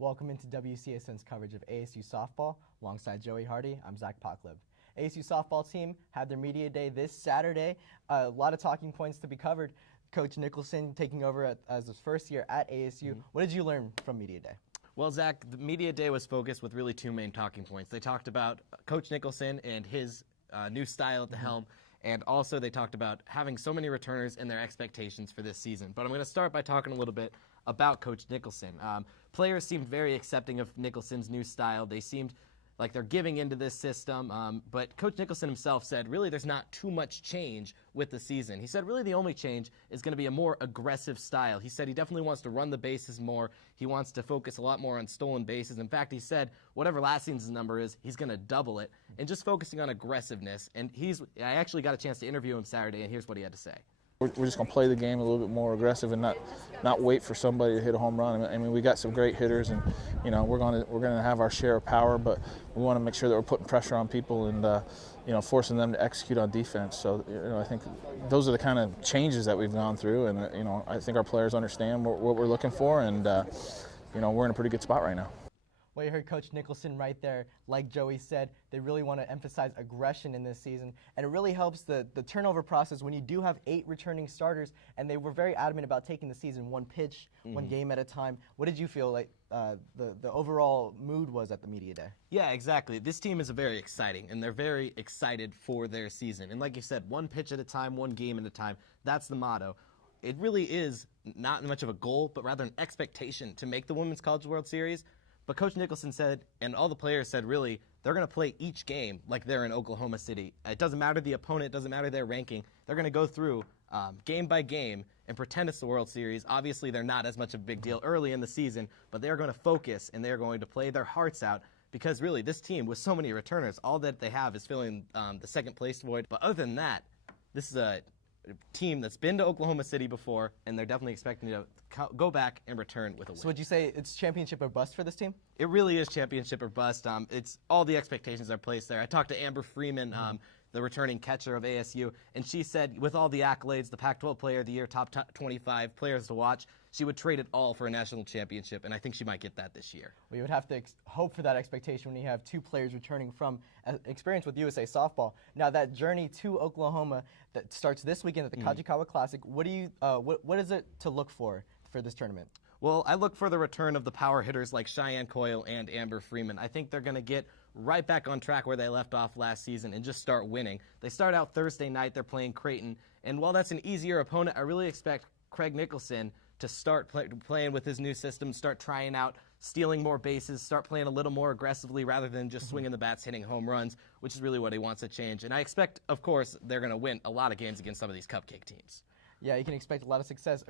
Welcome into WCSN's coverage of ASU softball. Alongside Joey Hardy, I'm Zach Pacleb. ASU softball team had their media day this Saturday. A lot of talking points to be covered. Coach Nicholson taking over as his first year at ASU. What did you learn from media day? Well, Zach, the media day was focused with really two main talking points. They talked about Coach Nicholson and his new style at the helm, and also they talked about having so many returners and their expectations for this season. But I'm going to start by talking a little bit about Coach Nicholson. Players seemed very accepting of Nicholson's new style. They seemed like they're giving into this system, but Coach Nicholson himself said really there's not too much change with the season. He said really the only change is going to be a more aggressive style. He said he definitely wants to run the bases more. He wants to focus a lot more on stolen bases. In fact, he said whatever last season's number is, he's going to double it, and just focusing on aggressiveness. And I actually got a chance to interview him Saturday, and here's what he had to say. We're just going to play the game a little bit more aggressive and not wait for somebody to hit a home run. I mean, we got some great hitters, and we're going to have our share of power, but we want to make sure that we're putting pressure on people and forcing them to execute on defense. So I think those are the kind of changes that we've gone through, and I think our players understand what we're looking for, and we're in a pretty good spot right now. Well, you heard Coach Nicholson right there. Like Joey said, they really want to emphasize aggression in this season, and it really helps the turnover process when you do have 8 returning starters, and they were very adamant about taking the season one pitch, one game at a time. What did you feel like the overall mood was at the media day? Yeah, exactly. This team is very exciting, and they're very excited for their season. And like you said, one pitch at a time, one game at a time. That's the motto. It really is not much of a goal, but rather an expectation to make the Women's College World Series. But Coach Nicholson said, and all the players said, really, they're going to play each game like they're in Oklahoma City. It doesn't matter the opponent. It doesn't matter their ranking. They're going to go through game by game and pretend it's the World Series. Obviously, they're not as much of a big deal early in the season, but they're going to focus, and they're going to play their hearts out because, really, this team, with so many returners, all that they have is filling the second-place void. But other than that, this is a team that's been to Oklahoma City before, and they're definitely expecting to go back and return with a win. So would you say it's championship or bust for this team? It really is championship or bust. It's all the expectations are placed there. I talked to Amber Freeman, the returning catcher of ASU, and she said with all the accolades, the Pac-12 Player of the Year, top 25 players to watch, she would trade it all for a national championship, and I think she might get that this year. We would have to hope for that expectation when you have 2 players returning from experience with USA softball. Now that journey to Oklahoma that starts this weekend at the Kajikawa Classic, what is it to look for this tournament? Well, I look for the return of the power hitters like Cheyenne Coyle and Amber Freeman. I think they're going to get right back on track where they left off last season and just start winning. They start out Thursday night. They're playing Creighton. And while that's an easier opponent, I really expect Craig Nicholson to start playing with his new system, start trying out stealing more bases, start playing a little more aggressively rather than just swinging the bats, hitting home runs, which is really what he wants to change. And I expect, of course, they're going to win a lot of games against some of these cupcake teams. Yeah, you can expect a lot of success,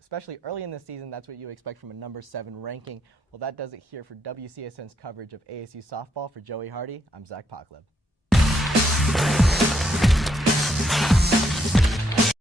especially early in the season. That's what you expect from a number 7 ranking. Well, that does it here for WCSN's coverage of ASU softball. For Joey Hardy, I'm Zach Pacleb.